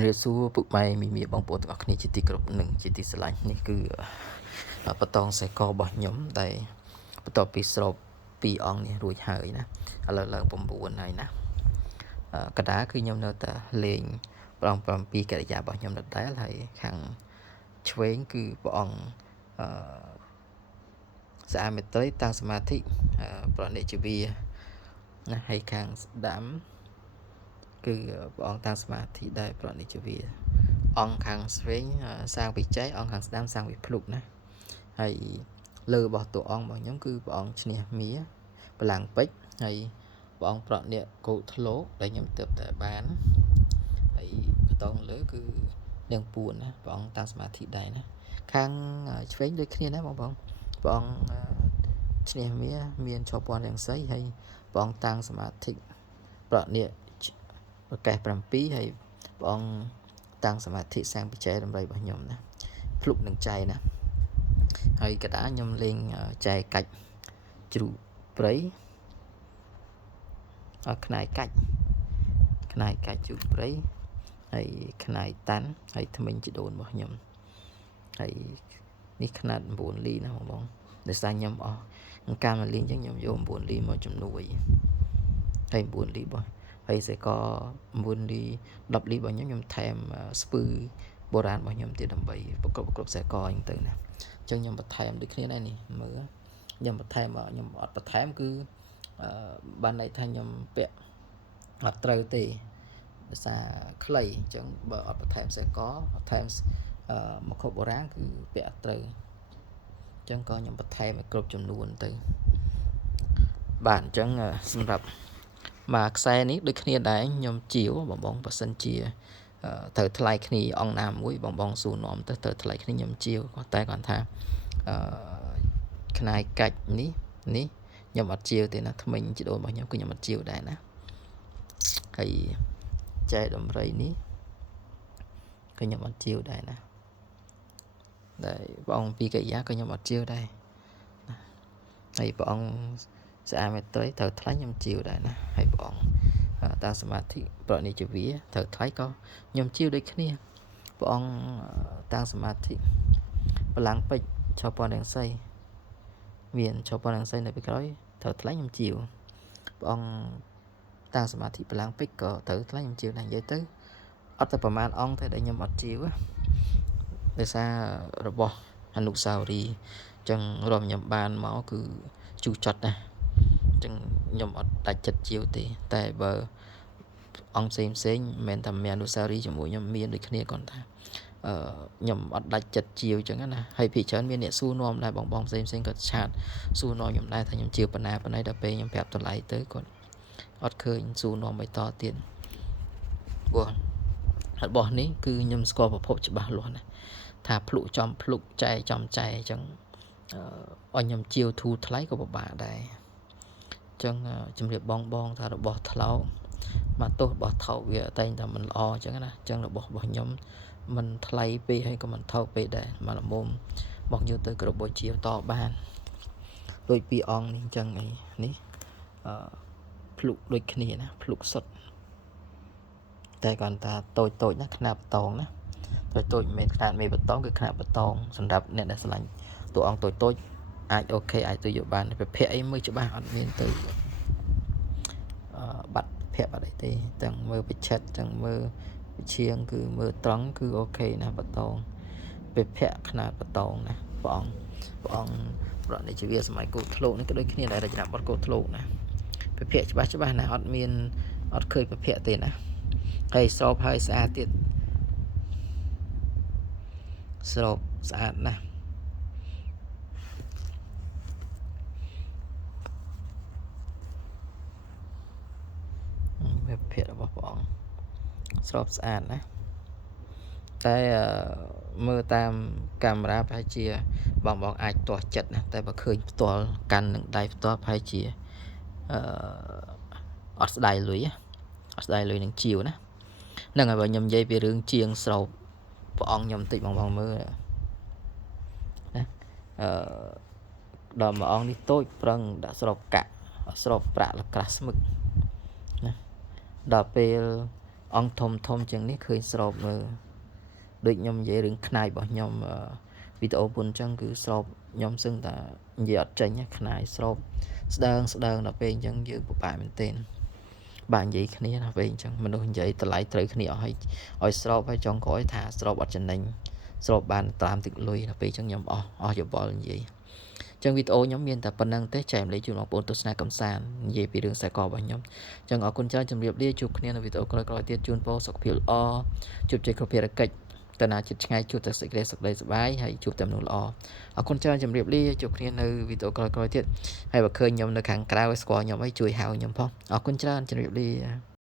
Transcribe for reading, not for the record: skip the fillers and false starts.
ជំរាបសួរពុកម៉ែមីបងប្អូនទាំងអស់គ្នាជាទីគោរពនិងជាទីស្រឡាញ់នេះគឺបតងខ្សែករបស់ខ្ញុំដែលបន្ទាប់ពីស្រូប2អង្គនេះរួចហើយណាឥឡូវឡើង9ហើយណាកដាគឺខ្ញុំនៅតែលេងប្រង7កិរិយារបស់ខ្ញុំដដែលហើយខាងឆ្វេងគឺព្រះអង្គសាមេត្រីតាំងសមាធិប្រណិជវាណាហើយខាងស្ដាំគឺព្រះអង្គតាំងសមាធិដែរប្រណិជវាអង្គខាងស្វែងសាងវិច័យអង្គខាងស្ដាំសាងវិភ្លុកណាហើយលើរបស់តួអង្គរបស់ខ្ញុំគឺព្រះអង្គឈ្នះមាបលាំងពេជ្រហើយព្រះអង្គប្រណិកោធ្លោកដែលខ្ញុំទើបតែបានហើយបន្តលើគឺនាងពួនណាព្រះអង្គតាំងសមាធិដែរណាខាងឆ្វេងដូចគ្នាណាបងព្រះអង្គឈ្នះមាមានជាប់ពន្ធរាំងសីហើយព្រះអង្គតាំងសមាធិប្រណិប្រកេះ7ហើយព្រះអង្គតាំងសមាធិសាងបច្ច័យដំរីរបស់ខ្ញុំណាភ្លុកនឹងចៃណាហើយកដាខ្ញុំលេងចែកាច់ជ្រូកព្រៃខ្នាយកាច់ជ្រូកព្រៃហើយខ្នាយតាន់ហើយថ្មិញជីដូនរបស់ខ្ញុំហើយនេះຂະຫນາດ9លីណាបងដោយសារខ្ញុំអស់កាលមកលេងអញ្ចឹងខ្ញុំយក9លីមកជំនួយហើយ9លីរបស់ហើយសេក9លី10លីរបស់ខ្ញុំថែមស្ពឺបុរាណរបស់ខ្ញុំទៀតដើម្បីប្រកបគ្រប់សេកអញ្ចឹងទៅណាអញ្ចឹងខ្ញុំបន្ថែមដូចគ្នាដែរនេះមើលខ្ញុំបន្ថែមខ្ញុំអត់បន្ថែមគឺបានន័យថាខ្ញុំពាក់អត់ត្រូវទេដោយសារខ្លីអញ្ចឹងបើអត់បន្ថែមសេកអត់ថែមមកគ្រប់បុរាណគឺពាក់អត់ត្រូវអញ្ចឹងក៏ខ្ញុំបន្ថែមឲ្យគ្រប់ចំនួនទៅបាទអញ្ចឹងសម្រាប់មកខ្សែនេះដូចគ្នាដែរខ្ញុំជាវបងបើសិនជាត្រូវថ្លៃគ្នាអង្គណាមួយបងសួរនាំទៅត្រូវថ្លៃគ្នាខ្ញុំជាវតែគាត់ថាខ្នាយកាច់នេះខ្ញុំអត់ជាវទេណាថ្មិញជីដូនរបស់ខ្ញុំគឺខ្ញុំអត់ជាវដែរណាហើយចែដំរីនេះគឺខ្ញុំអត់ជាវដែរណាដែលព្រះអង្គពីកិរិយាក៏ខ្ញុំអត់ជាវដែរហើយព្រះអង្គស្អាមេត្រីត្រូវថ្លៃខ្ញុំជាវដែរណាហើយព្រះអង្គតាំងសមាធិប្រណិជវាត្រូវថ្លៃក៏ខ្ញុំជាវដូចគ្នាព្រះអង្គតាំងសមាធិបលាំងពេជ្រឆោពន្ធរាំងសីមានឆោពន្ធរាំងសីនៅពីក្រោយត្រូវថ្លៃខ្ញុំជាវព្រះអង្គតាំងសមាធិបលាំងពេជ្រក៏ត្រូវថ្លៃខ្ញុំជាវដែរនិយាយទៅអត់តែប្រមាណអង្គទេដែលខ្ញុំអត់ជាវដោយសាររបស់អនុស្សាវរីយ៍ចឹងរំខ្ញុំបានមកគឺជូរចត់ណាចឹងខ្ញុំអត់ដាច់ចិត្តជាវទេតែបើអង្គផ្សេងមិនមែនថាមានអនុស្សាវរីយ៍ជាមួយខ្ញុំមានដូចគ្នាគាត់ថាខ្ញុំអត់ដាច់ចិត្តជាវចឹងណាហើយពីច្រើនមានអ្នកសួរនាំដែរបងផ្សេងគាត់ឆាតសួរនាំខ្ញុំដែរថាខ្ញុំជាវប៉ុណ្ណាដល់ពេលខ្ញុំប្រាប់តម្លៃទៅគាត់អត់ឃើញសួរនាំឲ្យតទៀតរបស់នេះគឺខ្ញុំស្គាល់ប្រភពច្បាស់លាស់ណាថាភ្លុកចំភ្លុកចែចំចែអញ្ចឹងឲ្យខ្ញុំជាវធូរថ្លៃក៏ពិបាកដែរអញ្ចឹងជំរាបបងថារបស់ថ្លោកមកទោសរបស់ថោកវាតែងតែមិនល្អអញ្ចឹងណាអញ្ចឹងរបស់ខ្ញុំមិនថ្លៃពេកហើយក៏មិនថោកពេកដែរមកល្មមមកយកទៅគ្រប់បូជាតបានដូចពីអង្គនេះអញ្ចឹងនេះភ្លុកដូចគ្នាណាភ្លុកសុទ្ធតែគាត់ថាតូចណាខ្នាតបតងណាតូចមិនមែនខ្នាតមេបតងគឺខ្នាតបតងសម្រាប់អ្នកដែលឆ្លាញ់តួអង្គតូចអាចអូខេអាចទៅយកបានប្រភេទអីមើលច្បាស់អត់មានទៅបាត់ភ័ក្របាត់អីទេទាំងមើលបិឆិតទាំងមើលវិឈៀងគឺមើលត្រង់គឺអូខេណាបតងវិភ័ក្រខ្នាតបតងណាព្រះអង្គប្រណិជវាសម័យកោធ្លោកនេះក៏ដូចគ្នាដែររចនាបថកោធ្លោកណាវិភ័ក្រច្បាស់ណាអត់ឃើញវិភ័ក្រទេណាហើយស្រោបហើយស្អាតទៀតស្រោបស្អាតណាស់វិភ័ក្ររបស់ព្រះអង្គស្រោបស្អាតណាតែមើលតាមកាមេរ៉ាប្រហែលជាបងអាចទាស់ចិត្តណាតែបើឃើញផ្ទាល់កាន់នឹងដៃផ្ទាល់ប្រហែលជាអត់ស្ដាយលុយនឹងជាវណាហ្នឹងហើយបើខ្ញុំនិយាយពីរឿងជាងស្រោបព្រះអង្គខ្ញុំតិចបងមើលណាដល់មួយអង្គនេះតូចប្រឹងដាក់ស្រោបកាក់ស្រោបប្រាក់លក្រាស់ស្មឹកណាដល់ពេល អង្គធំចឹងនេះឃើញស្របមើលដូចខ្ញុំនិយាយរឿងខ្នាយរបស់ខ្ញុំវីដេអូពុនចឹងគឺស្របខ្ញុំសឹងតែនិយាយអត់ចេញខ្នាយស្របស្ដើងដល់ពេលអញ្ចឹងយើងពិបាកមែនទែនបាទនិយាយគ្នាណាពេលអញ្ចឹងមនុស្សនិយាយតម្លៃត្រូវគ្នាអស់ឲ្យស្របហើយចុងក្រោយថាស្របអត់ចំណេញស្របបានតាមទឹកលុយដល់ពេលអញ្ចឹងខ្ញុំអស់យោបល់និយាយចឹងវីដេអូខ្ញុំមានតែប៉ុណ្្នឹងទេចែករំលែកជូនបងប្អូនទស្សនាកំសាន្តនិយាយពីរឿងខ្សែករបស់ខ្ញុំចឹងអរគុណច្រើនជម្រាបលាជួបគ្នានៅវីដេអូក្រោយៗទៀតជូនពរសុខភាពល្អជួបជ័យគ្រប់ភារកិច្ចតើណាចិត្តឆ្ងាយជួបតែសេចក្តីសុខសប្បាយហើយជួបតែមនុស្សល្អអរគុណច្រើនជម្រាបលាជួបគ្នានៅវីដេអូក្រោយៗទៀតហើយបើឃើញខ្ញុំនៅខាងក្រៅស្គាល់ខ្ញុំអីជួយហៅខ្ញុំផងអរគុណច្រើនជម្រាបលា